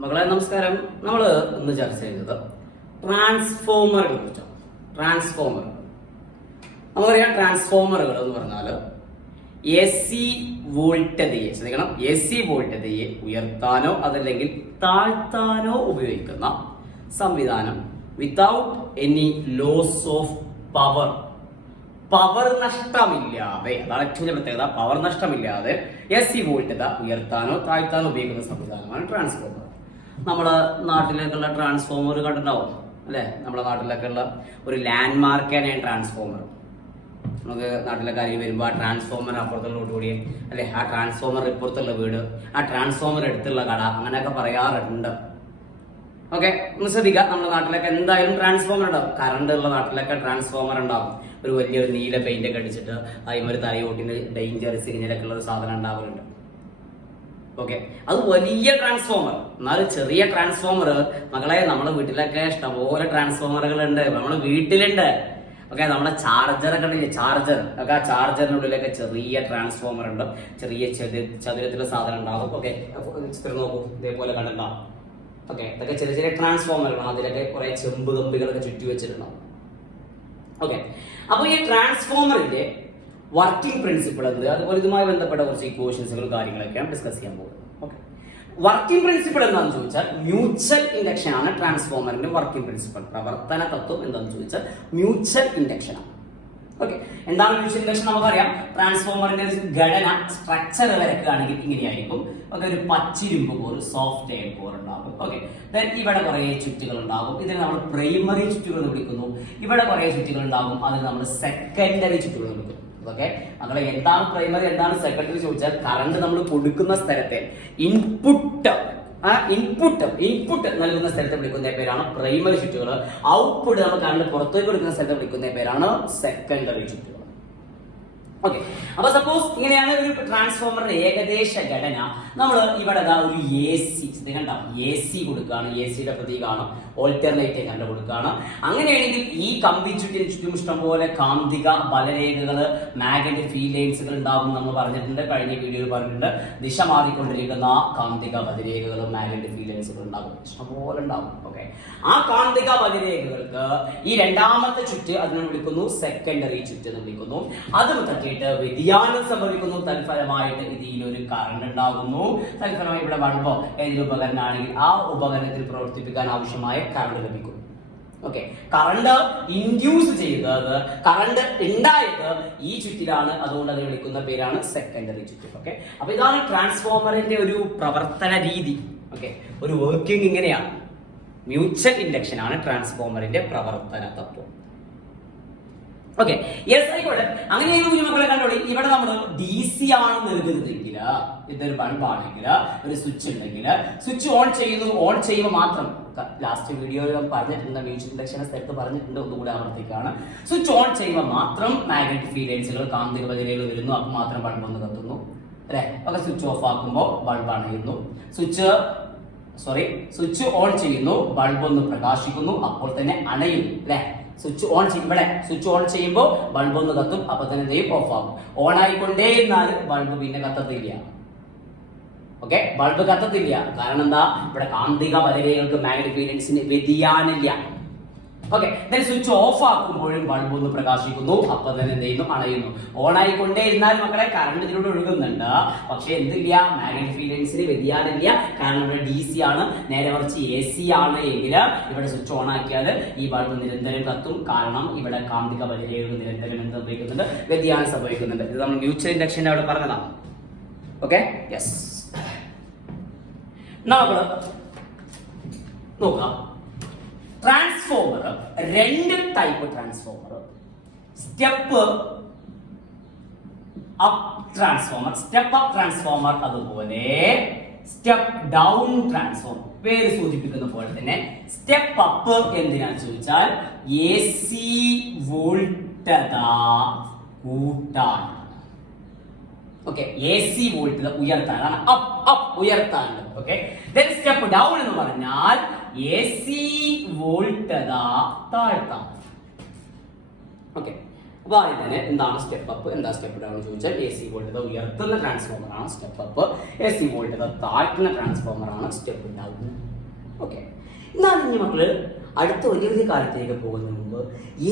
മകളെ നമസ്കാരം. നമ്മൾ ഇന്ന് ചർച്ച ചെയ്യുന്നത് ട്രാൻസ്ഫോമറുകളെ കുറിച്ചാണ്. നമുക്കറിയാം, ട്രാൻസ്ഫോമറുകൾ എന്ന് പറഞ്ഞാൽ എ സി വോൾട്ടതയെ ഉയർത്താനോ അതല്ലെങ്കിൽ താഴ്ത്താനോ ഉപയോഗിക്കുന്ന സംവിധാനം without any loss of power നഷ്ടമില്ലാതെ, അതാണ് ഏറ്റവും വലിയ പ്രത്യേകത. പവർ നഷ്ടമില്ലാതെ എ സി വോൾട്ടത ഉയർത്താനോ താഴ്ത്താനോ ഉപയോഗിക്കുന്ന സംവിധാനമാണ് ട്രാൻസ്ഫോമർ. നമ്മുടെ നാട്ടിലേക്കുള്ള ട്രാൻസ്ഫോമർ കണ്ടിട്ടുണ്ടാവും അല്ലെ? നമ്മുടെ നാട്ടിലൊക്കെ ഉള്ള ഒരു ലാൻഡ് മാർക്കാണ് ട്രാൻസ്ഫോമർ. നമുക്ക് നാട്ടിലെ കാര്യം വരുമ്പോൾ ആ ട്രാൻസ്ഫോമർ അപ്പുറത്തുള്ള കൂടി അല്ലെ, ആ ട്രാൻസ്ഫോമർ ഇപ്പുറത്തുള്ള വീട്, ആ ട്രാൻസ്ഫോമർ എടുത്തുള്ള കട, അങ്ങനെയൊക്കെ പറയാറുണ്ട്. ഓക്കെ, ഒന്ന് ശ്രദ്ധിക്കുക. നമ്മുടെ നാട്ടിലൊക്കെ എന്തായാലും ട്രാൻസ്ഫോമർ ഉണ്ടാവും. കറണ്ട് ഉള്ള നാട്ടിലൊക്കെ ട്രാൻസ്ഫോമർ ഉണ്ടാവും. ഒരു വലിയൊരു നീല പെയിന്റ് ഒക്കെ അടിച്ചിട്ട് അതിമൊരു തലയോട്ടിന് ഡേഞ്ചർ സിഗ്നലൊക്കെ ഉള്ള ഒരു സാധനം ഉണ്ടാവാറുണ്ട്. ഓക്കെ, അത് വലിയ ട്രാൻസ്ഫോമർ. എന്നാലും ചെറിയ ട്രാൻസ്ഫോമർ മകളെ നമ്മുടെ വീട്ടിലൊക്കെ ഇഷ്ടംപോലെ ട്രാൻസ്ഫോമറുകളുണ്ട്, നമ്മുടെ വീട്ടിലുണ്ട്. ഓക്കെ, നമ്മുടെ ചാർജറൊക്കെ ഉണ്ടെങ്കിൽ ചാർജർ ഒക്കെ, ആ ചാർജറിനുള്ളിലൊക്കെ ചെറിയ ട്രാൻസ്ഫോമർ ഉണ്ട്. ചെറിയ ചതുരത്തിലെ സാധനം ഉണ്ടാവും. ഓക്കെ, ചിത്രം നോക്കൂ, ഇതേപോലെ കണ്ടിട്ടുണ്ടാവും. ഓക്കെ, ഇതൊക്കെ ചെറിയ ചെറിയ ട്രാൻസ്ഫോമറുകളാണ്. അതിലൊക്കെ കുറെ ചെമ്പ് കമ്പികളൊക്കെ ചുറ്റി വെച്ചിട്ടുണ്ടാവും. ഓക്കെ, അപ്പോൾ ഈ ട്രാൻസ്ഫോമറിന്റെ വർക്കിംഗ് പ്രിൻസിപ്പിൾ എന്ത്, അതുപോലെ ഇതുമായി ബന്ധപ്പെട്ട കുറച്ച് ഇക്വേഷൻസുകൾ കാര്യങ്ങളൊക്കെയാണ് ഡിസ്കസ് ചെയ്യാൻ പോകുന്നത്. ഓക്കെ, വർക്കിംഗ് പ്രിൻസിപ്പിൾ എന്താണെന്ന് ചോദിച്ചാൽ മ്യൂച്വൽ ഇൻഡക്ഷൻ ആണ് ട്രാൻസ്ഫോമറിന്റെ വർക്കിംഗ് പ്രിൻസിപ്പിൾ. പ്രവർത്തന തത്വം എന്താണെന്ന് ചോദിച്ചാൽ മ്യൂച്വൽ ഇൻഡക്ഷൻ ആണ്. ഓക്കെ, എന്താണ് മ്യൂച്വൽ ഇൻഡക്ഷൻ നമുക്കറിയാം. ട്രാൻസ്ഫോമറിന്റെ ഘടന സ്ട്രക്ചർ വരക്കുകയാണെങ്കിൽ ഇങ്ങനെയായിരിക്കും. ഓക്കെ, ഒരു പച്ചിരുമ്പ് കോർ, സോഫ്റ്റ് എയർ കോർ ഉണ്ടാകും. ഓക്കെ, ദെൻ ഇവിടെ കുറെ ചുറ്റുകൾ ഉണ്ടാകും. ഇതിനെ നമ്മൾ പ്രൈമറി ചുറ്റുകൾ എന്ന് വിളിക്കുന്നു. ഇവിടെ കുറെ ചുറ്റുകൾ ഉണ്ടാകും, അതിന് നമ്മൾ സെക്കൻഡറി ചുറ്റുകൾ എന്ന് വിളിക്കുന്നു. ഓക്കെ, നമ്മളെ എന്താണ് പ്രൈമറി എന്താണ് സെക്കൻഡറി ചോദിച്ചാൽ കറണ്ട് നമ്മൾ കൊടുക്കുന്ന സ്ഥലത്തെ ഇൻപുട്ട് നൽകുന്ന സ്ഥലത്തെ വിളിക്കുന്ന പേരാണ് പ്രൈമറി ചുറ്റുകൾ. ഔട്ട്പുട്ട് നമ്മൾ കറണ്ട് പുറത്തേക്ക് കൊടുക്കുന്ന സ്ഥലത്തെ വിളിക്കുന്ന പേരാണ് സെക്കൻഡറി ചുറ്റുകൾ. ഓക്കെ, അപ്പൊ സപ്പോസ് ഇങ്ങനെയാണ് ഒരു ട്രാൻസ്ഫോമറിന്റെ ഏകദേശ ഘടന. നമ്മൾ ഇവിടെ ഒരു എ സി കൊടുക്കുകയാണ്. എ സിയുടെ പ്രതീകമാണ് ഓൾട്ടർനേറ്റീവ് കറണ്ട് കൊടുക്കുകയാണ്. അങ്ങനെയാണെങ്കിൽ ഈ കമ്പി ചുറ്റും ഇഷ്ടംപോലെ കാന്തിക ബലരേഖകൾ, മാഗ്നറ്റിക് ഫീൽഡ് ലൈൻസുകൾ ഉണ്ടാകും. നമ്മൾ പറഞ്ഞിട്ടുണ്ട്, കഴിഞ്ഞ വീഡിയോയിൽ പറഞ്ഞിട്ടുണ്ട്. ദിശ മാറിക്കൊണ്ടിരിക്കുന്ന കാന്തിക ബലരേഖകളും മാഗ്നറ്റിക് ഫീൽഡ് ലൈൻസുകൾ ഉണ്ടാകും, ഇഷ്ടംപോലെ ഉണ്ടാകും. ഓക്കെ, ആ കാന്തിക ബലരേഖകൾക്ക് ഈ രണ്ടാമത്തെ ചുറ്റ് അതിനെ വിളിക്കുന്നു സെക്കൻഡറി ചുറ്റ് എന്ന് വിളിക്കുന്നു. അത് തട്ടിയിട്ട് വ്യതിയാനം സംഭവിക്കുന്നു. തൽഫലമായിട്ട് ഇതിലൊരു കറണ്ട് ഉണ്ടാകുന്നു. തൽഫലമായി ഇവിടെ ബൾബോ ഏതൊരു ഉപകരണമാണെങ്കിൽ ആ ഉപകരണത്തിൽ പ്രവർത്തിപ്പിക്കാൻ ആവശ്യമായ കറണ്ട് ലഭിക്കും. ഓക്കെ, കറണ്ട് ഇൻഡ്യൂസ് ചെയ്തത്, കറണ്ട് ഉണ്ടായത് ഈ ചുറ്റിലാണ്. അതുകൊണ്ട് അത് വിളിക്കുന്ന പേരാണ് സെക്കൻഡറി ചുറ്റ്. ഓക്കെ, അപ്പൊ ഇതാണ് ട്രാൻസ്ഫോമറിന്റെ ഒരു പ്രവർത്തന രീതി. ഓക്കെ, ഒരു വർക്കിംഗ് ഇങ്ങനെയാണ്. മ്യൂച്വൽ ഇൻഡക്ഷൻ ആണ് ട്രാൻസ്ഫോമറിന്റെ പ്രവർത്തന തത്വം. ഓക്കെ, യെസ്, ആയിക്കോട്ടെ. അങ്ങനെ മക്കളെ കണ്ടോളി. ഇവിടെ നമ്മൾ ഡി സി ആണ് നൽകുന്നതെങ്കിൽ, ഇതൊരു ബൾബാണെങ്കിൽ, ഒരു സ്വിച്ച് ഉണ്ടെങ്കിൽ സ്വിച്ച് ഓൺ ചെയ്യുന്നു. ഓൺ ചെയ്യുമ്പോൾ മാത്രം, ലാസ്റ്റ് വീഡിയോയിൽ പറഞ്ഞിട്ടുണ്ട്, മ്യൂച്വൽ ഇൻഡക്ഷനെ സ്ഥലത്ത് പറഞ്ഞിട്ടുണ്ട്, ഒന്നുകൂടി ആവർത്തിക്കുകയാണ്. സ്വിച്ച് ഓൺ ചെയ്യുമ്പോൾ മാത്രം മാഗ്നറ്റിക് ഫീൽഡ് ലൈൻസുകൾ, കാന്തിക ബലരേഖകൾ വരുന്നു. അപ്പോൾ മാത്രം ബൾബ് ഒന്ന് കത്തുന്നു അല്ലെ? ഒക്കെ സ്വിച്ച് ഓഫ് ആക്കുമ്പോൾ ബൾബ് അണയുന്നു. സ്വിച്ച് ഓൺ ചെയ്യുന്നു, ബൾബ് ഒന്ന് പ്രകാശിക്കുന്നു, അപ്പോൾ തന്നെ അണയുന്നു അല്ലെ? സ്വിച്ച് ഓൺ ചെയ്യുമ്പോൾ ബൾബ് ഒന്ന് കത്തും, അപ്പൊ തന്നെ എന്ത് ചെയ്യും? ഓഫ് ആകും. ഓൺ ആയിക്കൊണ്ടേയിരുന്നാൽ ബൾബ് പിന്നെ കത്തത്തില്ല. Okay, bulb കത്തത്തില്ല. കാരണം എന്താ? ഇവിടെ കാന്തിക ബലരേഖകൾക്ക് മാഗ്നറ്റിക് ഫീൽഡ് ലൈൻസിന് വ്യതിയാനമില്ല. ഓക്കെ, സ്വിച്ച് ഓഫ് ആക്കുമ്പോഴും ബൾബ് ഒന്ന് പ്രകാശിക്കുന്നു, അപ്പൊ തന്നെ എന്ത് ചെയ്യുന്നു? അണയുന്നു. ഓൺ ആയിക്കൊണ്ടേയിരുന്നാൽ മക്കളെ കറണ്ട് ഇതിലൂടെ ഒഴുകുന്നുണ്ട്, പക്ഷെ എന്തില്ല? മാഗ്നറ്റിക് ഫീൽഡ് ലൈൻസിന് വ്യതിയാനമില്ല. കാരണം ഇവിടെ ഡി സി ആണ്. നേരെ മറിച്ച് എ സി ആണ് എങ്കിൽ ഇവിടെ സ്വിച്ച് ഓൺ ആക്കിയാൽ ഈ ബൾബ് നിരന്തരം കത്തും. കാരണം ഇവിടെ കാന്തിക ബലരേഖകൾ നിരന്തരം എന്ത് സംഭവിക്കുന്നുണ്ട്? വ്യതിയാനം സംഭവിക്കുന്നുണ്ട്. ഇത് നമ്മൾ മ്യൂച്വൽ ഇൻഡക്ഷന്റെ അവിടെ പറഞ്ഞതാണ്. Okay, yes. നമ്മള് നോക്കാം. ട്രാൻസ്ഫോമർ രണ്ട് type transformer. Step up transformer, അതുപോലെ സ്റ്റെപ്പ് ഡൗൺ ട്രാൻസ്ഫോമർ. പേര് സൂചിപ്പിക്കുന്ന പോലെ തന്നെ സ്റ്റെപ്പ് അപ്പ് എന്തിനാന്ന് ചോദിച്ചാൽ എ സി വോൾട്ടത കൂട്ടാൻ. ഓക്കെ, എ സി വോൾട്ടത ഉയർത്താനാണ്. ഉയർത്താനുണ്ട്. ഓക്കെ, സ്റ്റെപ്പ് ഡൗൺ എന്ന് പറഞ്ഞാൽ എ സി വോൾട്ടത താഴ്ത്താൻ. ഓക്കെ, അപ്പൊ അതിന് എന്താണ് സ്റ്റെപ്പ് അപ്പ്, എന്താ സ്റ്റെപ്പ് ഡൗൺ ചോദിച്ചാൽ എ സി വോൾട്ടത ഉയർത്തുന്ന ട്രാൻസ്ഫോമർ ആണ് സ്റ്റെപ്പ് അപ്പ്, എ സി വോൾട്ടത താഴ്ത്തുന്ന ട്രാൻസ്ഫോമർ ആണ് സ്റ്റെപ്പ് ഡൗൺ. ഓക്കെ, എന്നാൽ ഇനി മക്കള് അടുത്ത വലിയ വലിയ കാലത്തേക്ക് പോകുന്നതിന് മുമ്പ്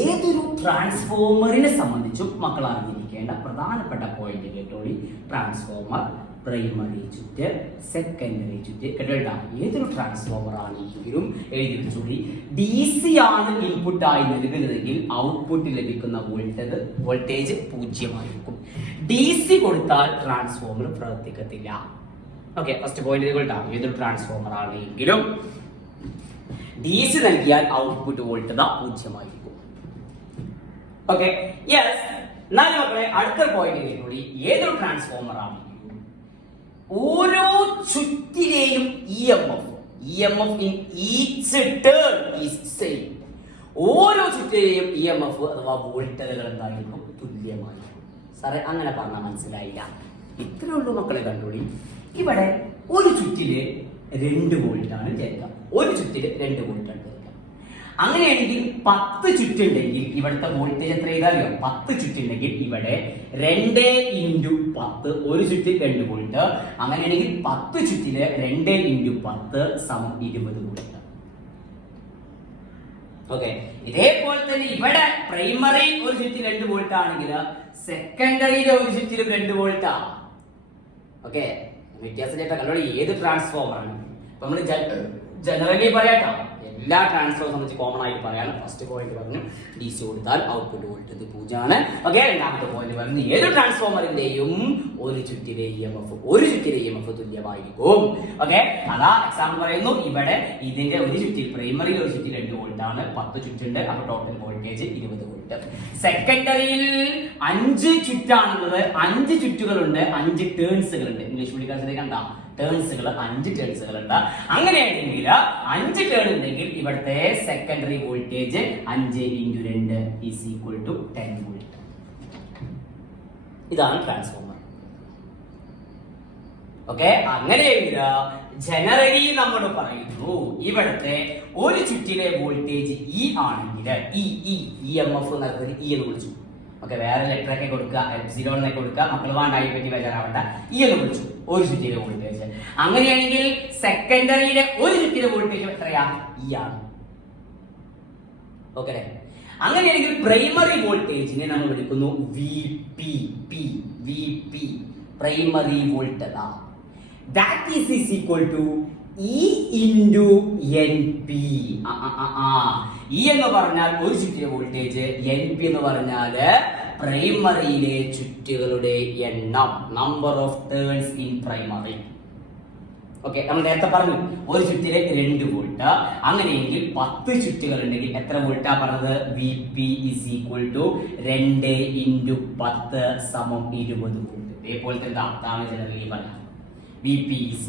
ഏതൊരു ട്രാൻസ്ഫോമറിനെ സംബന്ധിച്ചും മക്കൾ അറിഞ്ഞിരിക്കേണ്ട പ്രധാനപ്പെട്ട പോയിന്റ് കേട്ടോളി. ട്രാൻസ്ഫോമർ, പ്രൈമറി ചുറ്റ്, സെക്കൻഡറി ചുറ്റ് കേട്ടോ. ഏതൊരു ട്രാൻസ്ഫോമർ ആണെങ്കിലും എഴുതി വെച്ചോളി. DC ആണ് ഇൻപുട്ട് ആയി നൽകുന്നതെങ്കിൽ ഔട്ട്പുട്ട് ലഭിക്കുന്ന വോൾട്ടേജ് 0 ആയിരിക്കും. DC കൊടുത്താൽ ട്രാൻസ്ഫോമർ പ്രവർത്തിക്കത്തില്ല. ഓക്കെ, ഫസ്റ്റ് പോയിന്റ് കേട്ടോ. ഏതൊരു ട്രാൻസ്ഫോമർ ആണെങ്കിലും DC നൽകിയാൽ ഔട്ട്പുട്ട് വോൾട്ടേജ് 0 ആയിരിക്കും. Okay, yes. എന്നാൽ മക്കളെ അടുത്ത പോയിന്റ് കൂടി, ഏതൊരു ട്രാൻസ്ഫോമർ ആണെങ്കിലും ഓരോ ചുറ്റിലെയും EMF in each turn is same. ഓരോ ചുറ്റിലെയും EMF അഥവാ വോൾട്ടേജുകൾ എന്തായിരിക്കും? തുല്യമായിരിക്കും. സാറേ അങ്ങനെ പറഞ്ഞാൽ മനസ്സിലായില്ല. ഇത്രേ ഉള്ളൂ മക്കളെ, കണ്ടോളി. ഇവിടെ ഒരു ചുറ്റില് 2 വോൾട്ട് ആണ് ചേർക്കാം. ഒരു ചുറ്റില് 2 വോൾട്ട് ആണ് ചേർക്കാം. അങ്ങനെയാണെങ്കിൽ 10 ചുറ്റുണ്ടെങ്കിൽ ഇവിടുത്തെ വോൾട്ടേജ് എത്ര ചെയ്താലോ? 10 ചുറ്റുണ്ടെങ്കിൽ ഇവിടെ 2 × 10, ഒരു ചുറ്റിൽ 2 വോൾട്ട്. അങ്ങനെയാണെങ്കിൽ 10 ചുറ്റില് 2 × 10 = 20 വോൾട്ട്. ഓക്കെ, ഇതേപോലെ തന്നെ ഇവിടെ പ്രൈമറി ഒരു ചുറ്റിൽ 2 വോൾട്ട് ആണെങ്കിൽ സെക്കൻഡറിയിലെ ഒരു ചുറ്റിലും 2 വോൾട്ടാ. ഓക്കെ, വ്യത്യാസം ചേട്ടാ കണ്ടോളി. ഏത് ട്രാൻസ്ഫോമർ ആണ് ഇപ്പൊ നമ്മൾ ജനറലി പറയാട്ടോ, എല്ലാ ട്രാൻസ്ഫോമർ സംബന്ധിച്ച് കോമൺ ആയിട്ട് പറയാം. ഫസ്റ്റ് പോയിന്റ് പറഞ്ഞു DC കൊടുത്താൽ ഔട്ട്പുട്ട് വോൾട്ടേജ് 0 ആണ്. ഓക്കെ, രണ്ടാമത്തെ പോയിന്റ് പറഞ്ഞു ഏത് ട്രാൻസ്ഫോമറിന്റെയും ഒരു ചുറ്റിലെ EMF തുല്യമായിരിക്കും. ഓക്കെ, അതാ എക്സാമ്പിൾ പറയുന്നു. ഇവിടെ ഇതിന്റെ ഒരു ചുറ്റിൽ പ്രൈമറിയിൽ ഒരു ചുറ്റിൽ 2 വോൾട്ട് ആണ്, 10 ചുറ്റുണ്ട്. അപ്പൊ ടോട്ടൽ വോൾട്ടേജ് 20 വോൾട്ട്. സെക്കൻഡറിയിൽ 5 ചുറ്റാണുള്ളത്, 5 ചുറ്റുകളുണ്ട്, 5 ടേൺസുകളുണ്ട്. ഇംഗ്ലീഷ് പഠിക്കാത്ത കണ്ട ടേൺസുകൾ, 5 ടേൺസുകൾ ഉണ്ട്. അങ്ങനെയാണെങ്കിൽ 5 ടേൺ ഉണ്ടെങ്കിൽ ഇവിടുത്തെ സെക്കൻഡറി വോൾട്ടേജ് 5 × 2 = 10 വോൾട്ട്. ഇതാണ് ട്രാൻസ്ഫോമർ. ഓക്കെ, അങ്ങനെയെങ്കിൽ ജനറലി നമ്മൾ പറയുന്നു ഇവിടുത്തെ ഒരു ചുറ്റിലെ വോൾട്ടേജ് E ആണെങ്കിൽ EMF നൽകുന്നത് E എന്ന് വിളിച്ചു. ഓക്കെ, വേറെ ലെറ്റർ ഒക്കെ കൊടുക്കുക, എപ്സിലോൺ കൊടുക്കുക, മക്കൾ വേണ്ടായി പറ്റി ബേജാറാവണ്ട. E എന്ന് വിളിച്ചു ഒരു ചുറ്റിലെ വോൾട്ടേജ്. അങ്ങനെയാണെങ്കിൽ സെക്കൻഡറിയിലെ ഒരു ചുറ്റിലെ വോൾട്ടേജ് എത്രയാ? E ആണ്. ഓക്കെ, അങ്ങനെയാണെങ്കിൽ പ്രൈമറി വോൾട്ടേജിനെ നമ്മൾ വിളിക്കുന്നു VP, primary voltage. That is equal to E × NP. E എന്ന് പറഞ്ഞാൽ ഒരു ചുറ്റിലെ വോൾട്ടേജ്, NP എന്ന് പറഞ്ഞാൽ പ്രൈമറിയിലെ ചുറ്റുകളുടെ എണ്ണം, number of turns in primary. Okay, നമ്മൾ നേരത്തെ പറഞ്ഞു ഒരു ചുറ്റിലെ 2 വോൾട്ട്. അങ്ങനെയെങ്കിൽ 10 ചുറ്റുകൾ ഉണ്ടെങ്കിൽ എത്ര വോൾട്ടാ പറഞ്ഞത്? VP = 2 × 10 = 20 volt. ഇതേപോലത്തെ അതാണ് ജനറലി പറഞ്ഞത്. VP =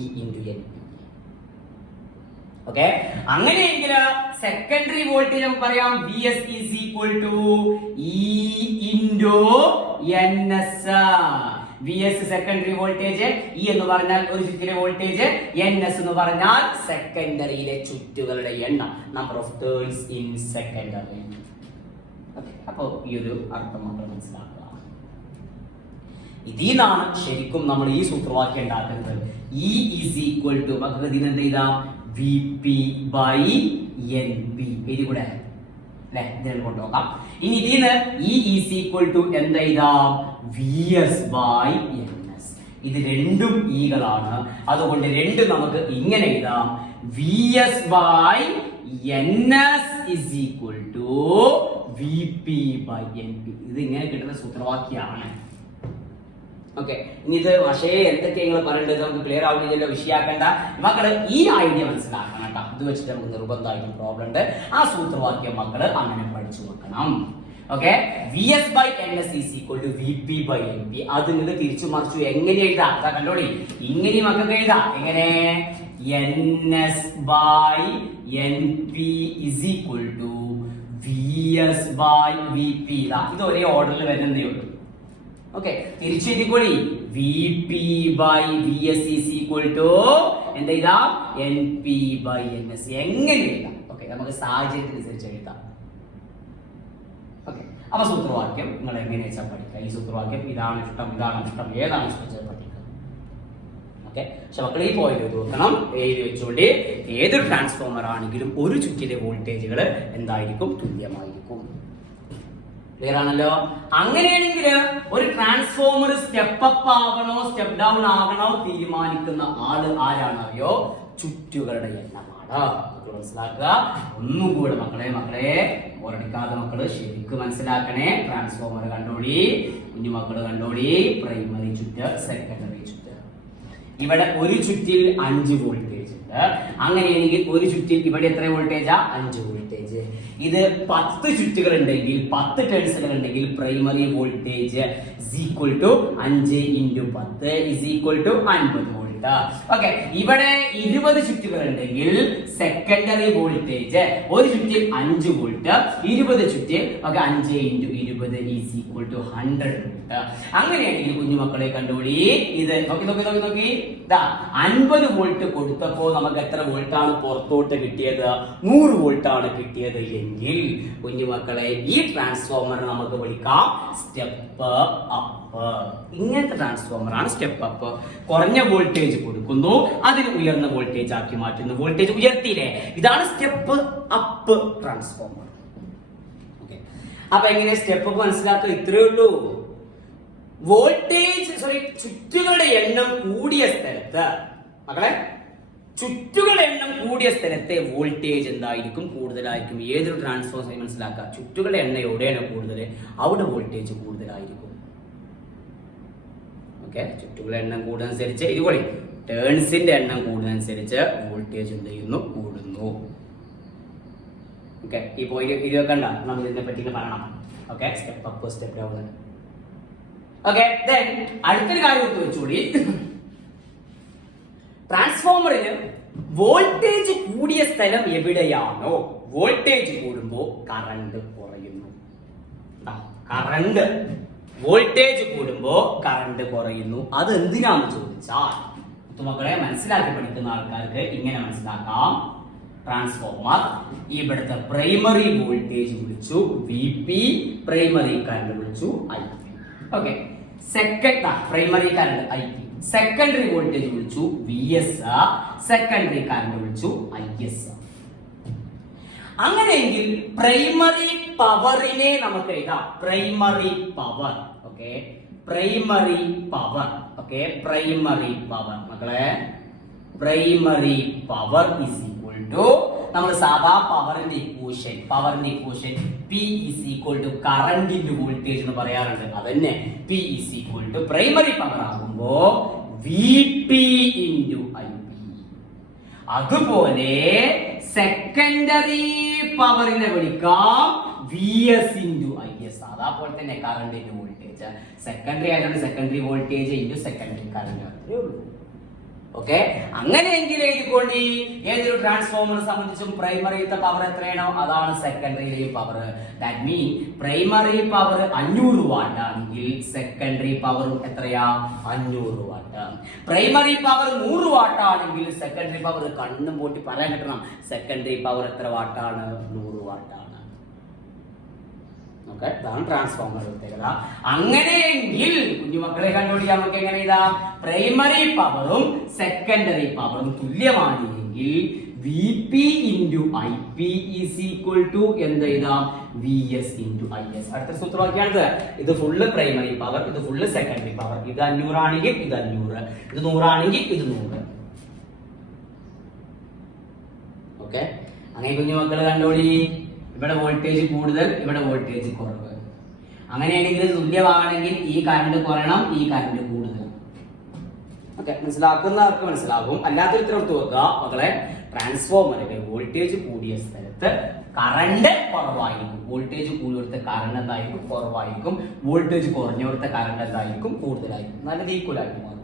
E × NP. ഓക്കെ, അങ്ങനെയെങ്കിൽ സെക്കൻഡറി വോൾട്ടേജ് നമുക്ക് പറയാം VS = E × NS. VS secondary voltage, E എന്ന് പറഞ്ഞാൽ ഒരു ചുറ്റിലെ വോൾട്ടേജ്, NS എന്ന് പറഞ്ഞാൽ സെക്കൻഡറിയിലെ ചുറ്റുകളുടെ എണ്ണം, number of turns in secondary. Okay, അപ്പോൾ ഈ ഒരു അർത്ഥം നമ്മൾ മനസ്സിലാക്കുക. ഇതിനാണ് ശരിക്കും നമ്മൾ ഈ സൂത്രവാക്യം ഉണ്ടാക്കുന്നത്. E = നമുക്ക് ഇതിനെന്ത് എഴുതാം? VP/NP. പേര് കൂടെ അല്ലെ, ഇതിനെ കൊണ്ടുപോകാം. ഇനി ഇതിന് E = എന്ത് എഴുതാം? VS/NS. ഇത് രണ്ടും ഈകളാണ്, അതുകൊണ്ട് രണ്ടും നമുക്ക് ഇങ്ങനെ എഴുതാം. VS/NS = VP/NP. ഇത് ഇങ്ങനെ കിട്ടുന്ന സൂത്രവാക്യമാണ്. ഓക്കെ, ഇനി ഇത് പക്ഷേ എന്തൊക്കെ നിങ്ങൾ പറയേണ്ടത് നമുക്ക് ക്ലിയർ ആവുന്നില്ലല്ലോ, വിഷയാക്കേണ്ട. മക്കള് ഈ ഐഡിയ മനസ്സിലാക്കണം കേട്ടോ. ഇത് വെച്ചിട്ട് നമുക്ക് നിർബന്ധമായിട്ടും പ്രോബ്ലം ഉണ്ട്. ആ സൂത്രവാക്യം മക്കള് അങ്ങനെ പഠിച്ചു വെക്കണം. Okay, VS/NS = VP/NP. അത് നിങ്ങൾ തിരിച്ചു മറിച്ചു എങ്ങനെ എഴുതാം? കണ്ടോളി, ഇങ്ങനെ മക്കൾക്ക് എഴുതാം. എങ്ങനെ? NS/NP = VS/VP. ഇത് ഒരേ ഓർഡറിൽ വരുന്നതേ ഉള്ളൂ. ഓക്കെ, തിരിച്ചു എഴുതിക്കോളി. VP/VS = എന്താ എഴുതാം? NP/NS. എങ്ങനെ എഴുതാം? ഓക്കെ, നമുക്ക് സാഹചര്യത്തിനനുസരിച്ച് എഴുതാം. ഓക്കെ, അപ്പൊ സൂത്രവാക്യം നിങ്ങൾ എങ്ങനെ വെച്ചാൽ പഠിക്കുക. ഈ സൂത്രവാക്യം ഇതാണ് ഇഷ്ടം, ഏതാണ് ഇഷ്ടം പഠിക്കുക. ഓക്കെ, പക്ഷെ മക്കൾ ഈ പോയിന്റ് എഴുതി വെക്കണം, എഴുതി വെച്ചുകൊണ്ട് ഏതൊരു ട്രാൻസ്ഫോമർ ആണെങ്കിലും ഒരു ചുറ്റിലെ വോൾട്ടേജുകൾ എന്തായിരിക്കും? തുല്യമായിരിക്കും. ക്ലിയർ ആണല്ലോ? അങ്ങനെയാണെങ്കിൽ ഒരു ട്രാൻസ്ഫോമർ സ്റ്റെപ്പ് അപ്പ് ആകണോ സ്റ്റെപ്പ് ഡൗൺ ആകണോ തീരുമാനിക്കുന്ന ആള് ആരാണറിയോ? ചുറ്റുകളുടെ എണ്ണമാണ്. മനസ്സിലാക്കുക. ഒന്നുകൂടെ മക്കളെ ഓരടിക്കാതെ മക്കള് ശരിക്കും മനസ്സിലാക്കണേ. ട്രാൻസ്ഫോമർ കണ്ടോളി, കുഞ്ഞു മക്കള് കണ്ടോളി. പ്രൈമറി ചുറ്റ്, സെക്കൻഡറി ചുറ്റ്. ഇവിടെ ഒരു ചുറ്റിൽ 5 വോൾട്ടേജ് ഉണ്ട്. അങ്ങനെയാണെങ്കിൽ ഒരു ചുറ്റിൽ ഇവിടെ എത്ര വോൾട്ടേജാ? 5 വോൾട്ടേജ്. ഇത് 10 ചുറ്റുകൾ ഉണ്ടെങ്കിൽ 10 ടേൺസുകൾ ഉണ്ടെങ്കിൽ പ്രൈമറി വോൾട്ടേജ് = 5 × 10 = 50 വോൾട്ട്. ഓക്കെ, ഇവിടെ 20 ചുറ്റുകൾ ഉണ്ടെങ്കിൽ സെക്കൻഡറി വോൾട്ടേജ് ഒരു ചുറ്റിൽ 5 വോൾട്ട്, 20 ചുറ്റിൽ 5 × 20 = 100 വോൾട്ട്. അങ്ങനെയാണെങ്കിൽ കുഞ്ഞുമക്കളെ കണ്ടുപിടി. ഇത് നോക്കി 50 വോൾട്ട് കൊടുത്തപ്പോൾ നമുക്ക് എത്ര വോൾട്ടാണ് പുറത്തോട്ട് കിട്ടിയത്? 100 വോൾട്ടാണ് കിട്ടിയത് എങ്കിൽ കുഞ്ഞുമക്കളെ ഈ ട്രാൻസ്ഫോമർ നമുക്ക് വിളിക്കാം സ്റ്റെപ്പ് അപ്പ്. ഇങ്ങനത്തെ ട്രാൻസ്ഫോമർ ആണ് സ്റ്റെപ്പ് അപ്പ്. കുറഞ്ഞ വോൾട്ടേജ് കൊടുക്കുന്നു, അതിന് ഉയർന്ന വോൾട്ടേജ് ആക്കി മാറ്റുന്നു. വോൾട്ടേജ് ഉയർത്തിയില്ലേ? ഇതാണ് സ്റ്റെപ്പ് അപ്പ് ട്രാൻസ്ഫോമർ. ഓക്കെ, അപ്പൊ എങ്ങനെ സ്റ്റെപ്പ് അപ്പ് മനസ്സിലാക്കുക? ഇത്രയേ ഉള്ളൂ. ചുറ്റുകളുടെ എണ്ണം കൂടിയ സ്ഥലത്ത് മക്കളെ, ചുറ്റുകളുടെ എണ്ണം കൂടിയ സ്ഥലത്തെ വോൾട്ടേജ് എന്തായിരിക്കും? കൂടുതലായിരിക്കും. ഏതൊരു ട്രാൻസ്ഫോമർ മനസ്സിലാക്കുക, ചുറ്റുകളുടെ എണ്ണം എവിടെയാണ് കൂടുതൽ അവിടെ വോൾട്ടേജ് കൂടുതലായിരിക്കും. ഓക്കെ, ചുറ്റുകളുടെ എണ്ണം കൂടുന്നതനുസരിച്ച് ഇതുപോലെ ടേൺസിന്റെ എണ്ണം കൂടുന്നതനുസരിച്ച് വോൾട്ടേജ് എന്ത് ചെയ്യുന്നു? കൂടുന്നു. ഓക്കെ, ഈ പോയിന്റ് ഇത് കണ്ട നമ്മൾ ഇതിനെ പറ്റി പറയണം. Okay, step up step down. Okay, അടുത്തൊരു കാര്യം ഓർത്ത് വെച്ചുകൂടി. ട്രാൻസ്ഫോമറിന് വോൾട്ടേജ് കൂടിയ സ്ഥലം എവിടെയാണോ വോൾട്ടേജ് കൂടുമ്പോൾ കറണ്ട് കുറയുന്നു. കറണ്ട് വോൾട്ടേജ് കൂടുമ്പോ കറണ്ട് കുറയുന്നു. അത് എന്തിനാന്ന് ചോദിച്ചാൽ മക്കളെ മനസ്സിലാക്കി പഠിക്കുന്ന ആൾക്കാർക്ക് ഇങ്ങനെ മനസ്സിലാക്കാം. ട്രാൻസ്ഫോമർ ഇവിടുത്തെ പ്രൈമറി വോൾട്ടേജ് വിളിച്ചു VP, പ്രൈമറി കറണ്ട് വിളിച്ചു IP. Okay, primary current IP, secondary voltage വിളിച്ചു VS, സെക്കൻഡറി കറണ്ട് വിളിച്ചു IS. അങ്ങനെയെങ്കിൽ പ്രൈമറി പവറിനെ നമുക്ക് എഴുതാം primary power. Okay, primary power. Okay, primary power മക്കളെ, പ്രൈമറി പവർ നമ്മൾ സാധാ പവറിന്റെ equation P = current into voltage എന്ന് പറയാറുണ്ട്. അതന്നെ P = പ്രൈമറി പവർ ആകുമ്പോ VP × IP. അതുപോലെ സെക്കൻഡറി പവറിനെ വിളിക്കാം VS × IS. അതേപോലെ തന്നെ കറന്റ് ഇൻടു വോൾട്ടേജ്. സെക്കൻഡറി ആയതുകൊണ്ട് secondary voltage into secondary current. അത്രേ ഉള്ളൂ. ഓക്കെ, അങ്ങനെയെങ്കിൽ എഴുതിക്കൊണ്ട് ഏതൊരു ട്രാൻസ്ഫോമറെ സംബന്ധിച്ചും പ്രൈമറിയിലത്തെ പവർ എത്രയാണോ അതാണ് സെക്കൻഡറിയിലെ power. That mean primary power 500 watt ആണെങ്കിൽ സെക്കൻഡറി പവറും എത്രയാ? 500 വാട്ട്. പ്രൈമറി പവർ 100 വാട്ട് ആണെങ്കിൽ സെക്കൻഡറി പവർ കണ്ണും പൂട്ടി പറയാൻ കിട്ടണം. സെക്കൻഡറി പവർ എത്ര വാട്ടാണ്? 100 വാട്ടാണ്. ഇതാണ് ട്രാൻസ്ഫോമർ പ്രത്യേകത. അങ്ങനെയെങ്കിൽ കുഞ്ഞുമക്കളെ കണ്ടുപിടിക്കാൻ നമുക്ക് എങ്ങനെ എഴുതാം? പ്രൈമറി പവറും സെക്കൻഡറി പവറും തുല്യമാണെങ്കിൽ VP × IP = എന്ത് എഴുതാം? VS × IS. അടുത്ത സൂത്രവാക്യാണിത്. ഇത് ഫുള്ള് പ്രൈമറി പവർ, ഇത് ഫുള്ള് സെക്കൻഡറി പവർ. ഇത് 500 ആണെങ്കിൽ ഇത് 500, ഇത് 100 ആണെങ്കിൽ ഇത് 100. ഓക്കെ, അങ്ങനെ കുഞ്ഞുമക്കള് കണ്ടുപിടി. ഇവിടെ വോൾട്ടേജ് കൂടുതൽ, ഇവിടെ വോൾട്ടേജ് കുറവ്. അങ്ങനെയാണെങ്കിൽ തുല്യമാണെങ്കിൽ ഈ കറണ്ട് കുറയണം, ഈ കറണ്ട് കൂടുതൽ. ഓക്കെ, മനസ്സിലാക്കുന്നവർക്ക് മനസ്സിലാകും. അല്ലാത്ത ഇത്ര എടുത്ത് വെക്കുക മക്കളെ. ട്രാൻസ്ഫോമറിന്റെ വോൾട്ടേജ് കൂടിയ സ്ഥലത്ത് കറണ്ട് കുറവായിരിക്കും. വോൾട്ടേജ് കൂടിയെടുത്ത കറണ്ട് എന്തായിരിക്കും? കുറവായിരിക്കും. വോൾട്ടേജ് കുറഞ്ഞെടുത്ത കറണ്ട് എന്തായിരിക്കും? കൂടുതലായിരിക്കും. നല്ലത് ഈക്വൽ ആയിട്ട് മാറും.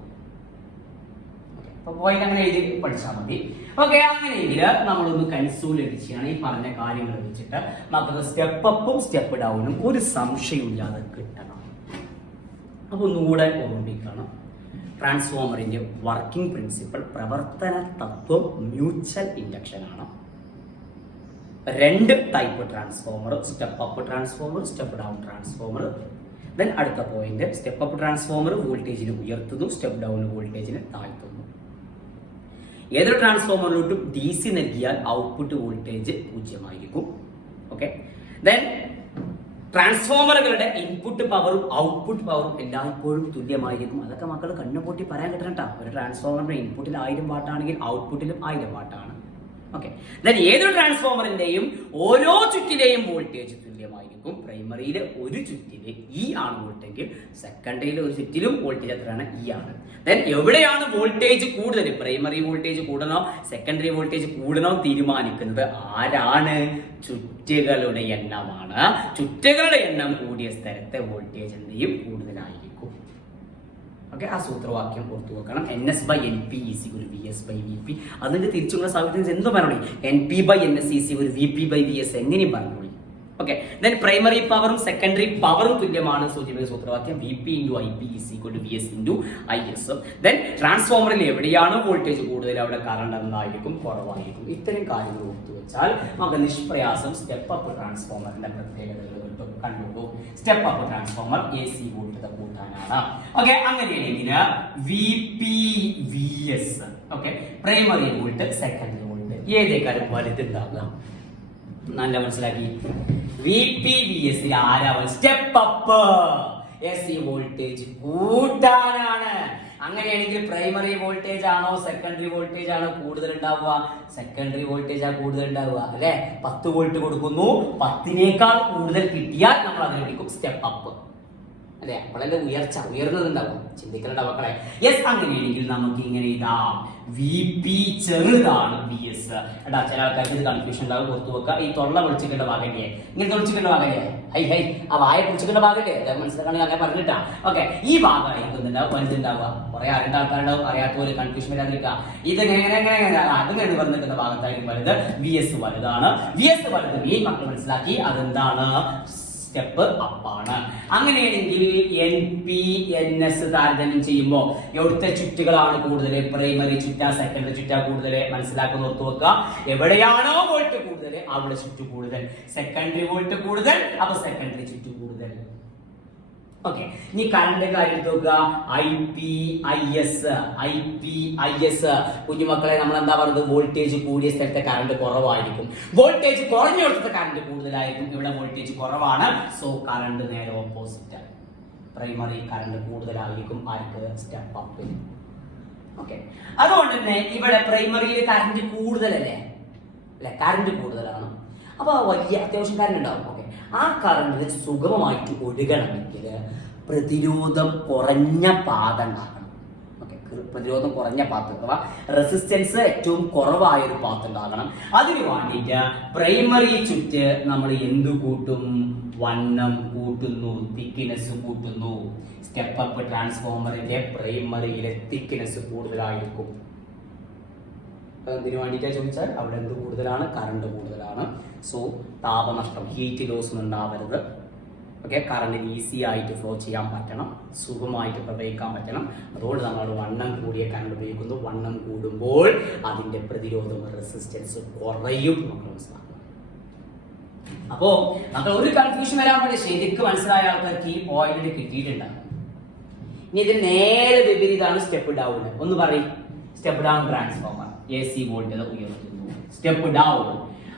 പോയിന്റ് അങ്ങനെ എഴുതി പഠിച്ചാൽ മതി. ഓക്കെ, അങ്ങനെയെങ്കിൽ നമ്മളൊന്ന് കൺസോളിഡേറ്റ് ചെയ്യണം ഈ പറഞ്ഞ കാര്യങ്ങൾ വെച്ചിട്ട്. നമുക്ക് സ്റ്റെപ്പ് അപ്പും സ്റ്റെപ്പ് ഡൗണും ഒരു സംശയമില്ലാതെ കിട്ടണം. അപ്പൊ ഒന്നുകൂടെ ഓർമ്മിക്കണം. ട്രാൻസ്ഫോമറിന്റെ വർക്കിംഗ് പ്രിൻസിപ്പൽ, പ്രവർത്തന തത്വം മ്യൂച്വൽ ഇൻഡക്ഷൻ ആണ്. 2 type transformer, step up transformer, step down transformer. Then അടുത്ത പോയിന്റ്, സ്റ്റെപ്പ് അപ്പ് ട്രാൻസ്ഫോമർ വോൾട്ടേജിനെ ഉയർത്തുന്നു, സ്റ്റെപ്പ് ഡൗൺ വോൾട്ടേജിനെ താഴ്ത്തുന്നു. ഏതൊരു ട്രാൻസ്ഫോമറിലോട്ടും DC നൽകിയാൽ ഔട്ട്പുട്ട് വോൾട്ടേജ് 0 ആയിരിക്കും. ഓക്കെ, ദെൻ ട്രാൻസ്ഫോമറുകളുടെ ഇൻപുട്ട് പവറും ഔട്ട്പുട്ട് പവറും എല്ലായ്പ്പോഴും തുല്യമായിരിക്കും. അതൊക്കെ മക്കൾ കണ്ണുപൊട്ടി പറയാൻ കിട്ടണട്ടാ. ഒരു ട്രാൻസ്ഫോമറിന്റെ ഇൻപുട്ടിൽ 1000 വാട്ടാണെങ്കിൽ ഔട്ട്പുട്ടിലും 1000 വാട്ടാണ്. ഓക്കെ, ദെൻ ഏതൊരു ട്രാൻസ്ഫോമറിന്റെയും ഓരോ ചുറ്റിലെയും വോൾട്ടേജ് തുല്യമായിരിക്കും. പ്രൈമറിയിൽ ഒരു ചുറ്റില് E ആണ് വോൾട്ടെങ്കിൽ സെക്കൻഡറിയിൽ ഒരു ചുറ്റിലും വോൾട്ടേജ് എത്രയാണ്? E ആണ്. ദെൻ എവിടെയാണ് വോൾട്ടേജ് കൂടുതൽ, പ്രൈമറി വോൾട്ടേജ് കൂടണോ സെക്കൻഡറി വോൾട്ടേജ് കൂടണോ തീരുമാനിക്കുന്നത് ആരാണ്? ചുറ്റുകളുടെ എണ്ണമാണ്. ചുറ്റുകളുടെ എണ്ണം കൂടിയ സ്ഥലത്തെ വോൾട്ടേജ് എന്തെയും കൂടുതലായിരിക്കും. ഓക്കെ, ആ സൂത്രവാക്യം ഓർത്തു വെക്കണം. NS/NP = VS/VP. അതിന്റെ തിരിച്ചുള്ള സാഹചര്യം എന്ത് പറയണേ? NP/NS = VP/VS എങ്ങനെയും പറഞ്ഞോളി. ഓക്കെ, ദെൻ പ്രൈമറി പവറും സെക്കൻഡറി പവറും തുല്യമാണ് സൂചിപ്പിക്കുന്ന സൂത്രവാക്യം VP × IP = VS × IS. Then ട്രാൻസ്ഫോമറിൽ എവിടെയാണ് വോൾട്ടേജ് കൂടുതൽ അവിടെ കറണ്ട് എന്തായിരിക്കും? കുറവായിരിക്കും. ഇത്തരം കാര്യങ്ങൾ ഓർത്തു വെച്ചാൽ നമുക്ക് നിഷ്പ്രയാസം സ്റ്റെപ്പ് അപ്പ് ട്രാൻസ്ഫോമറിന്റെ പ്രത്യേകതകൾ കണ്ടുള്ളൂ. Step up transformer AC voltage കൂട്ടാനാണ്. ഓക്കെ, അങ്ങനെയാണെങ്കിൽ VP/VS. Okay, primary volt secondary volt ഏതേക്കാളും വലുതുണ്ടാകുക? നല്ല മനസ്സിലാക്കി. VP/VS ആരാ? സ്റ്റെപ്പ് അപ്പ് AC വോൾട്ടേജ് കൂട്ടാനാണ്. അങ്ങനെയാണെങ്കിൽ പ്രൈമറി വോൾട്ടേജ് ആണോ സെക്കൻഡറി വോൾട്ടേജ് ആണോ കൂടുതൽ ഉണ്ടാവുക? സെക്കൻഡറി വോൾട്ടേജ് ആ കൂടുതൽ ഉണ്ടാവുക അല്ലെ. 10 വോൾട്ട് കൊടുക്കുന്നു, 10നേക്കാൾ കൂടുതൽ കിട്ടിയാൽ നമ്മൾ അതിനെ വിളിക്കും സ്റ്റെപ്പ് അപ്പ് അല്ലെ. അപ്പോഴല്ലേ ഉയർന്നതുണ്ടാവും. ചിന്തിക്കേണ്ട മക്കളെ. യെസ്, അങ്ങനെയാണെങ്കിൽ നമുക്ക് ഇങ്ങനെ ഇതാ VP ചെറുതാണ് VS. എടാ, ചില ആൾക്കാർക്ക് ഇത് കൺഫ്യൂഷൻ ഉണ്ടാവും. ഓർത്തു വെക്കുക. ഈ തൊള്ള പൊളിച്ചിക്കേണ്ട ഭാഗല്ലേ, ഇങ്ങനെ പൊളിച്ചിക്കേണ്ട ഭാഗല്ലേ, ആ വായ പൊളിച്ചിക്കേണ്ട ഭാഗല്ലേ, മനസ്സിലാക്കണമെങ്കിൽ അങ്ങനെ പറഞ്ഞിട്ടാ. ഓക്കെ, ഈ ഭാഗമായിരിക്കും വലുതുണ്ടാവുക. കുറെ അറിയേണ്ട ആൾക്കാരുണ്ടാവും, അറിയാത്തപോലെ കൺഫ്യൂഷൻ വരാതിരിക്കുക. ഇത് അങ്ങനെ പറഞ്ഞിരിക്കുന്ന ഭാഗത്തായിരിക്കും വലുത്. VS വലുതാണ്. VS വലുത് ഈ മക്കൾ മനസ്സിലാക്കി. അതെന്താണ്? സ്റ്റെപ്പ് അപ്പാണ്. അങ്ങനെയാണെങ്കിൽ NP/NS താരതമ്യം ചെയ്യുമ്പോൾ എവിടുത്തെ ചുറ്റുകളാണ് കൂടുതൽ? പ്രൈമറി ചുറ്റാ സെക്കൻഡറി ചുറ്റാ കൂടുതൽ? മനസ്സിലാക്കുന്ന ഓർത്തു വെക്കുക. എവിടെയാണോ വോൾട്ട് കൂടുതൽ അവിടെ ചുറ്റു കൂടുതൽ. സെക്കൻഡറി വോൾട്ട് കൂടുതൽ, അപ്പൊ സെക്കൻഡറി ചുറ്റു കൂടുതൽ. ഓക്കെ, ഇനി കറണ്ട് കാര്യം നോക്കുക. IP/IS. കുഞ്ഞുമക്കളെ, നമ്മൾ എന്താ പറയുന്നത്? വോൾട്ടേജ് കൂടിയ സ്ഥലത്തെ കറണ്ട് കുറവായിരിക്കും, വോൾട്ടേജ് കുറഞ്ഞിടത്തെ കറണ്ട് കൂടുതലായിരിക്കും. ഇവിടെ വോൾട്ടേജ് കുറവാണ്, സോ കറണ്ട് നേരെ ഓപ്പോസിറ്റ്. പ്രൈമറി കറണ്ട് കൂടുതലായിരിക്കും ആർക്ക്? സ്റ്റെപ്പ് അപ്പിൽ. ഓക്കെ, അതുകൊണ്ട് തന്നെ ഇവിടെ പ്രൈമറിയിൽ കറണ്ട് കൂടുതലല്ലേ അല്ലെ, കറണ്ട് കൂടുതലാണ്. അപ്പൊ വലിയ അത്യാവശ്യം കറണ്ട് ഉണ്ടാവും. ഓക്കെ, ആ കറണ്ടിന് സുഗമമായിട്ട് ഒഴുകണമെങ്കിൽ പ്രതിരോധം കുറഞ്ഞ പാത ഉണ്ടാക്കണം. ഓക്കെ, പ്രതിരോധം കുറഞ്ഞ പാത്ത് അഥവാ റെസിസ്റ്റൻസ് ഏറ്റവും കുറവായ ഒരു പാത്ത് ഉണ്ടാകണം. അതിന് വേണ്ടിയിട്ട് പ്രൈമറി ചുറ്റ് നമ്മൾ എന്തു കൂട്ടും? വണ്ണം കൂട്ടുന്നു, തിക്നെസ് കൂട്ടുന്നു. സ്റ്റെപ്പ് അപ്പ് ട്രാൻസ്ഫോമറിന്റെ പ്രൈമറിയിലെ തിക്നെസ് കൂടുതലായിരിക്കും. എന്തിനു വേണ്ടിയിട്ടാ ചോദിച്ചാൽ അവിടെ എന്ത് കൂടുതലാണ്? കറണ്ട് കൂടുതലാണ്. സോ താപനഷ്ടം, ഹീറ്റ് ലോസ് ഉണ്ടാവരുത്. ഓക്കെ, കറണ്ടിന് ഈസി ആയിട്ട് ഫ്ലോ ചെയ്യാൻ പറ്റണം, സുഖമായിട്ട് പ്രവഹിക്കാൻ പറ്റണം. അതുകൊണ്ട് നമ്മൾ വണ്ണം കൂടിയ കറണ്ട് ഉപയോഗിക്കുന്നു. വണ്ണം കൂടുമ്പോൾ അതിന്റെ പ്രതിരോധം, റെസിസ്റ്റൻസ് കുറയും. നമുക്ക് മനസ്സിലാക്കണം. അപ്പോ നമുക്ക് ഒരു കൺഫ്യൂഷൻ വരാൻ വേണ്ടി ശരിക്കും മനസ്സിലായ ആൾക്കാർക്ക് ഈ പോയിന്റ് കിട്ടിയിട്ടുണ്ടാകും. ഇനി ഇത് നേരെ വിപരീതമാണ് സ്റ്റെപ്പ് ഡൗൺ. ഒന്ന് പറയും. Step down transformer AC voltage ഉയർത്തുന്നു. Step down.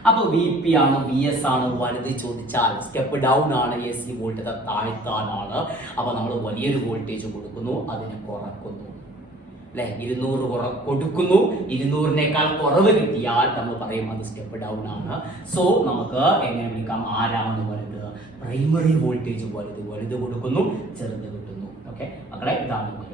അപ്പൊ VP ആണോ VS ആണോ വലുത് ചോദിച്ചാൽ സ്റ്റെപ്പ് ഡൗൺ ആണ്. AC വോൾട്ടേജ് താഴ്ത്താനാണ്. അപ്പൊ നമ്മൾ വലിയൊരു വോൾട്ടേജ് കൊടുക്കുന്നു, അതിനെ കുറക്കുന്നു അല്ലെ. 200 കൊടുക്കുന്നു, 200നേക്കാൾ കുറവ് കിട്ടിയാൽ നമ്മൾ പറയും അത് സ്റ്റെപ്പ് ഡൗൺ ആണ്. സോ നമുക്ക് എങ്ങനെ വിളിക്കാം? ആരാണ് വലുത്? പ്രൈമറി വോൾട്ടേജ് വലുത് കൊടുക്കുന്നു, ചെറുത് കിട്ടുന്നു. ഓക്കെ മക്കളെ, ഇതാണ് വലുത്.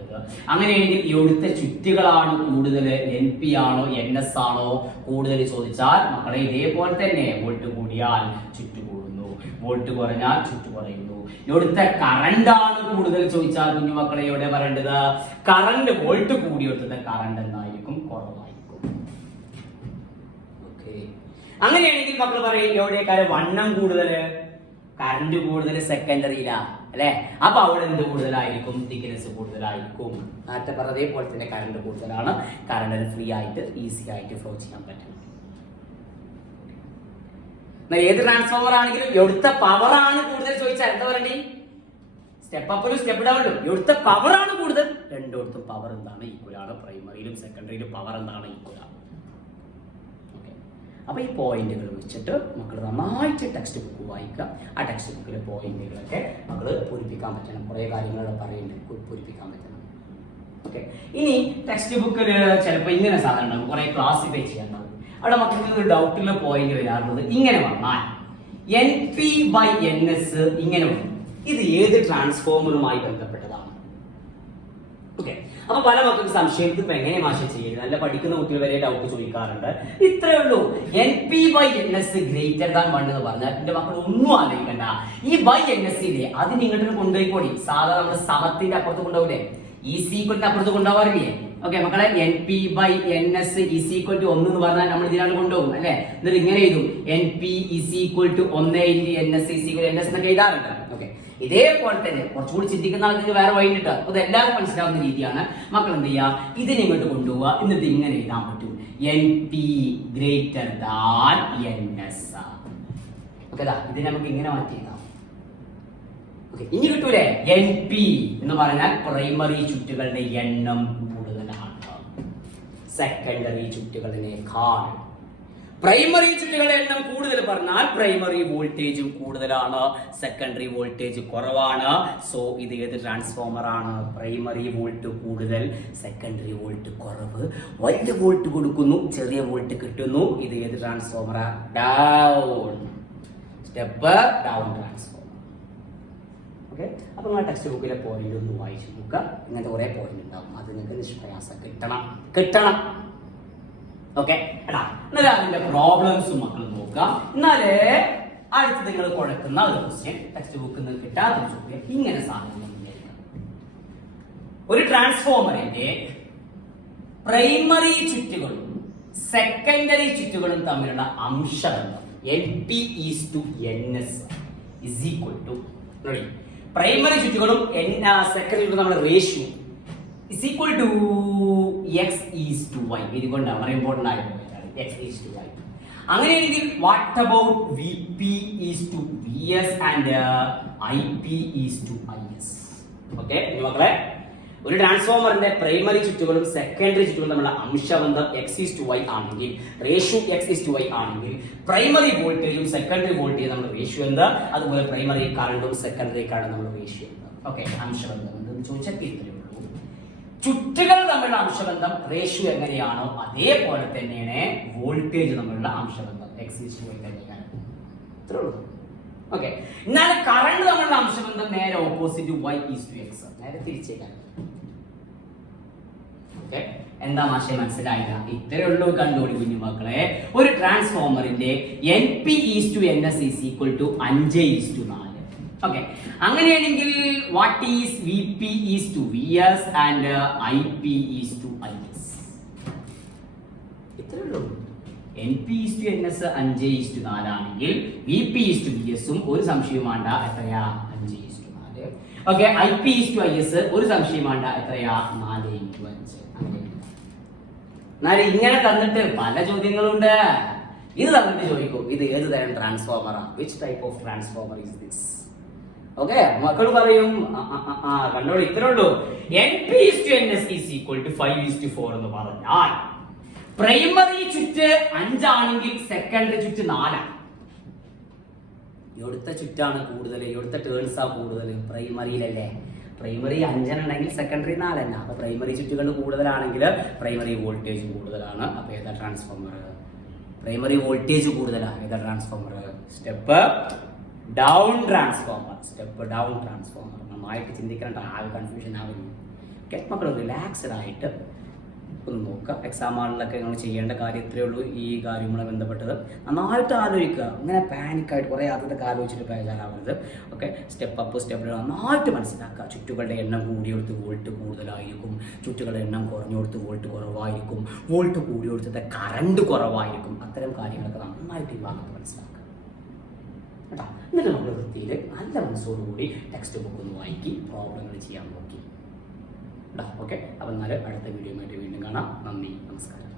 അങ്ങനെയാണെങ്കിൽ ഇവിടുത്തെ ചുറ്റുകളാണ് കൂടുതൽ? NP ആണോ NS ആണോ കൂടുതൽ ചോദിച്ചാൽ മക്കളെ ഇതേപോലെ തന്നെ വോൾട്ട് കൂടിയാൽ ചുറ്റു കൂടുന്നു, വോൾട്ട് കുറഞ്ഞാൽ ചുറ്റു കുറയുന്നു. ഇവിടുത്തെ കറണ്ട് ആണ് കൂടുതൽ ചോദിച്ചാൽ കുഞ്ഞുമക്കളെ എവിടെ പറയേണ്ടത്? കറണ്ട് വോൾട്ട് കൂടിയെടുത്തത് കറണ്ട് എന്തായിരിക്കും? കുറവായിരിക്കും. ഓക്കെ, അങ്ങനെയാണെങ്കിൽ മക്കൾ പറയും എവിടേക്കാളും വണ്ണം കൂടുതൽ? കറണ്ട് കൂടുതൽ സെക്കൻഡറിയിലാ അല്ലെ. അപ്പൊ അവിടെ എന്ത് കൂടുതലായിരിക്കും? തിക്നെസ് കൂടുതലായിരിക്കും. നേരത്തെ പറഞ്ഞതേ പോലെ തന്നെ കറണ്ട് കൂടുതലാണ്. കറണ്ടിന് ഫ്രീ ആയിട്ട് ഈസി ആയിട്ട് ഫ്ലോ ചെയ്യാൻ പറ്റും. ഏത് ട്രാൻസ്ഫോമർ ആണെങ്കിലും എവിടുത്തെ പവർ ആണ് കൂടുതൽ ചോദിച്ചാൽ എന്താ പറയണ്ടേ? സ്റ്റെപ്പ് അപ്പിലും സ്റ്റെപ്പ് ഡൗണിലും എവിടുത്തെ പവർ ആണ് കൂടുതൽ? രണ്ടിടത്തും പവർ എന്താണ് ഈക്വൽ ആണ്. പ്രൈമറിയിലും സെക്കൻഡറിയിലും പവർ എന്താണ് ഈക്വൽ ആണ്. ഓക്കെ, അപ്പോൾ ഈ പോയിന്റുകൾ വെച്ചിട്ട് മക്കൾ നന്നായിട്ട് ടെക്സ്റ്റ് ബുക്ക് വായിക്കുക. ആ ടെക്സ്റ്റ് ബുക്കിലെ പോയിന്റുകളൊക്കെ മക്കൾ പൂരിപ്പിക്കാൻ പറ്റണം. കുറേ കാര്യങ്ങൾ പറയുന്നുണ്ട്, പൂരിപ്പിക്കാൻ പറ്റണം. ഓക്കെ, ഇനി ടെക്സ്റ്റ് ബുക്കിൽ ചിലപ്പോൾ ഇങ്ങനെ സാധനം ഉണ്ടാകും, കുറേ ക്ലാസിഫൈ ചെയ്യാനുണ്ടാവും. അവിടെ മക്കൾക്ക് ഡൗട്ടുള്ള പോയിന്റ് വരാറുള്ളത് ഇങ്ങനെ വന്നാൽ NP/NS ഇങ്ങനെ വരും. ഇത് ഏത് ട്രാൻസ്ഫോമറുമായി ബന്ധപ്പെട്ടതാണ്? ഓക്കെ, അപ്പൊ പല മക്കൾക്ക് സംശയം, ഇതിപ്പോ എങ്ങനെ മാഷ ചെയ്യുന്നത്? നല്ല പഠിക്കുന്ന കുട്ടികൾ വരെ ഡൗട്ട് ചോദിക്കാറുണ്ട്. ഇത്രയേ ഉള്ളൂ, NP/NS ഗ്രേറ്റർ ദാൻ 1 എന്ന് പറഞ്ഞാൽ എന്റെ മക്കൾ ഒന്നും ആലോചിക്കണ്ട. ഈ NS ഇല്ലേ, അത് നിങ്ങളുടെ കൊണ്ടുപോയിക്കോടി. സാധാരണ നമ്മുടെ സമത്തിന്റെ അപ്പുറത്ത് കൊണ്ടുപോകില്ലേ, ഈക്വലിന്റെ അപ്പുറത്ത് കൊണ്ടുപോകാറില്ലേ? ഓക്കെ മക്കളെ, NP/NS = 1 എന്ന് പറഞ്ഞാൽ നമ്മൾ ഇതിനാണ് കൊണ്ടുപോകും അല്ലെ. എന്നിട്ട് ഇങ്ങനെ എഴുതും, NP = 1 × NS = NS എന്നൊക്കെ എഴുതാറുണ്ട്. ഓക്കെ, ഇതേപോലെ തന്നെ കുറച്ചുകൂടി ചിന്തിക്കുന്ന ആൾക്ക് വേറെ വഴിയിട്ട് അത് എല്ലാവരും മനസ്സിലാവുന്ന രീതിയാണ്. മക്കൾ എന്ത് ചെയ്യുക, ഇതിനെ ഇങ്ങോട്ട് കൊണ്ടുപോവുക. എന്നിട്ട് ഇങ്ങനെ എഴുതാൻ പറ്റും, NP > NS. ഓക്കെ, ഇത് നമുക്ക് ഇങ്ങനെ മാറ്റി എഴുതാം. ഇനി കിട്ടൂലേ, NP എന്ന് പറഞ്ഞാൽ പ്രൈമറി ചുറ്റുകളുടെ എണ്ണം കൂടുതലാണ് സെക്കൻഡറി ചുറ്റുകളിനേക്കാൾ. പ്രൈമറി ചുറ്റുകളുടെ എണ്ണം കൂടുതൽ പറഞ്ഞാൽ പ്രൈമറി വോൾട്ടേജും കൂടുതലാണ്, സെക്കൻഡറി വോൾട്ടേജ് കുറവാണ്. സോ ഇത് ഏത് ട്രാൻസ്ഫോമർ ആണ്? പ്രൈമറി വോൾട്ട് കൂടുതൽ, സെക്കൻഡറി വോൾട്ട് കുറവ്. വലിയ വോൾട്ട് കൊടുക്കുന്നു, ചെറിയ വോൾട്ട് കിട്ടുന്നു. ഇത് ഏത് ട്രാൻസ്ഫോമറാ? Down, step down transformer. Okay, അപ്പോൾ നിങ്ങൾ ടെക്സ്റ്റ് ബുക്കിലെ പോയിന്റ് ഒന്ന് വായിച്ചു നോക്കുക. ഇങ്ങനത്തെ കുറേ പോയിന്റ് ഉണ്ടാവും, അത് നിങ്ങൾക്ക് നിഷ്പ്രയാസം കിട്ടണം. ഓക്കെ, എടാ എന്നാലും അതിന്റെ പ്രോബ്ലംസും മക്കൾ നോക്കുക. എന്നാലേ അടുത്ത് നിങ്ങൾ കുഴക്കുന്ന ഒരു ക്വസ്റ്റ്യൻ ടെക്സ്റ്റ് ബുക്കിൽ നിന്ന് കിട്ടാത്ത ചോദ്യം ഇങ്ങനെ സാധനം. ഒരു ട്രാൻസ്ഫോമറിന്റെ പ്രൈമറി ചുറ്റുകളും സെക്കൻഡറി ചുറ്റുകളും തമ്മിലുള്ള അംശബന്ധം NP/NS = പ്രൈമറി ചുറ്റുകളും സെക്കൻഡറി ചുറ്റുകളും നമ്മുടെ റേഷ്യോ X/Y. ഇതുകൊണ്ടാണ് വളരെ ഇമ്പോർട്ടന്റ് ആയിട്ട് X/Y. അങ്ങനെയെങ്കിൽ what about VP/VS and IP/IS? Okay മക്കളെ, ഒരു ട്രാൻസ്ഫോമറിന്റെ പ്രൈമറി ചുറ്റുകളും സെക്കൻഡറി ചുറ്റുകളും തമ്മിലുള്ള അംശബന്ധം X/Y ആണെങ്കിൽ, റേഷ്യോ X/Y ആണെങ്കിൽ, പ്രൈമറി വോൾട്ടേജും സെക്കൻഡറി വോൾട്ടേജും നമ്മുടെ റേഷ്യോ എന്താ? അതുപോലെ പ്രൈമറി കറണ്ടും സെക്കൻഡറി കറണ്ടും നമ്മുടെ റേഷ്യോ എന്താ? ഓക്കെ, അംശബന്ധം എന്തെന്ന് ചോദിച്ചാൽ ഇത്രയേ ഉള്ളൂ. ചുറ്റുകൾ തമ്മിലുള്ള അംശബന്ധം റേഷ്യോ എങ്ങനെയാണോ അതേപോലെ തന്നെയാണ് വോൾട്ടേജ് തമ്മിലുള്ള അംശബന്ധം X/Y തന്നെയാണ്. ഇത്രേ ഉള്ളൂ. ഓക്കെ, എന്നാൽ കറണ്ട് തമ്മിലുള്ള അംശബന്ധം നേരെ ഓപ്പോസിറ്റ് Y/X, നേരെ തിരിച്ചേക്കാൻ. എന്താ മാഷെ മനസ്സിലായില്ല? ഇത്രയേ ഉള്ളൂ, കണ്ടുപിടി കുഞ്ഞു മക്കളെ. ഒരു ട്രാൻസ്ഫോമറിന്റെ NP/NS = 5:4. ഓക്കെ, അങ്ങനെയാണെങ്കിൽ what is VP/VS and IP/IS? ഇത്രയേ ഉള്ളൂ. NP/NS 5:4 ആണെങ്കിൽ VP/VS ഒരു സംശയം വേണ്ട, എത്രയാ? 5:4. ഓക്കെ, IP/IS ഒരു സംശയം വേണ്ട, എത്രയാ? 4:5. എന്നാൽ ഇങ്ങനെ തന്നിട്ട് പല ചോദ്യങ്ങളുണ്ട്. ഇത് തന്നിട്ട് ചോദിക്കും, ഇത് ഏത് തരം ട്രാൻസ്ഫോമറാ? Which type of transformer is this? Okay, മക്കൾ പറയും കണ്ടോളൂ, ഇത്രേ ഉള്ളൂ. NP/NS = 5:4 എന്ന് പറഞ്ഞാൽ പ്രൈമറി ചുറ്റ് 5 ആണെങ്കിൽ സെക്കൻഡറി ചുറ്റ് 4. എവിടുത്തെ ചുറ്റാണ് കൂടുതൽ? എവിടുത്തെ ടേൺസാ കൂടുതൽ? പ്രൈമറിയിലല്ലേ. പ്രൈമറി 5 ഉണ്ടെങ്കിൽ സെക്കൻഡറി 4 തന്നെ. അപ്പൊ പ്രൈമറി ചുറ്റുകൾ കൂടുതലാണെങ്കിൽ പ്രൈമറി വോൾട്ടേജ് കൂടുതലാണ്. അപ്പൊ ഏതാ ട്രാൻസ്ഫോമർ? പ്രൈമറി വോൾട്ടേജ് കൂടുതലാണ്, ഏതാ ട്രാൻസ്ഫോമർ? Step down transformer. നന്നായിട്ട് ചിന്തിക്കേണ്ട, ആകെ കൺഫ്യൂഷൻ ആവുന്നു. മക്കൾ റിലാക്സ്ഡ് ആയിട്ട് ഒന്ന് നോക്കുക. എക്സാം ഹാളിലൊക്കെ നിങ്ങൾ ചെയ്യേണ്ട കാര്യം ഇത്രയേ ഉള്ളൂ. ഈ കാര്യങ്ങളുമായി ബന്ധപ്പെട്ടത് നന്നായിട്ട് ആലോചിക്കുക. ഇങ്ങനെ പാനിക്കായിട്ട് കുറേ ആദ്യത്തെ ആലോചിച്ചിട്ട് ബേജാറാവരുത്. ഓക്കെ, സ്റ്റെപ്പ് അപ്പ് സ്റ്റെപ്പ് നന്നായിട്ട് മനസ്സിലാക്കുക. ചുറ്റുകളുടെ എണ്ണം കൂടിയെടുത്ത് വോൾട്ട് കൂടുതലായിരിക്കും, ചുറ്റുകളുടെ എണ്ണം കുറഞ്ഞെടുത്ത് വോൾട്ട് കുറവായിരിക്കും, വോൾട്ട് കൂടിയെടുത്തത് കറണ്ട് കുറവായിരിക്കും. അത്തരം കാര്യങ്ങളൊക്കെ നന്നായിട്ട് ഈ ഭാഗത്ത് മനസ്സിലാക്കുക കേട്ടോ. എന്നിട്ട് നമ്മൾ വൃത്തിയിൽ നല്ല മനസ്സോടുകൂടി ടെക്സ്റ്റ് ബുക്ക് ഒന്ന് വായിക്കി പ്രോബ്ലങ്ങൾ ചെയ്യാൻ നോക്കി. ഓക്കെ, അപ്പം എന്നാലും അടുത്ത വീഡിയോയുമായിട്ട് വീണ്ടും കാണാം. നന്ദി, നമസ്കാരം.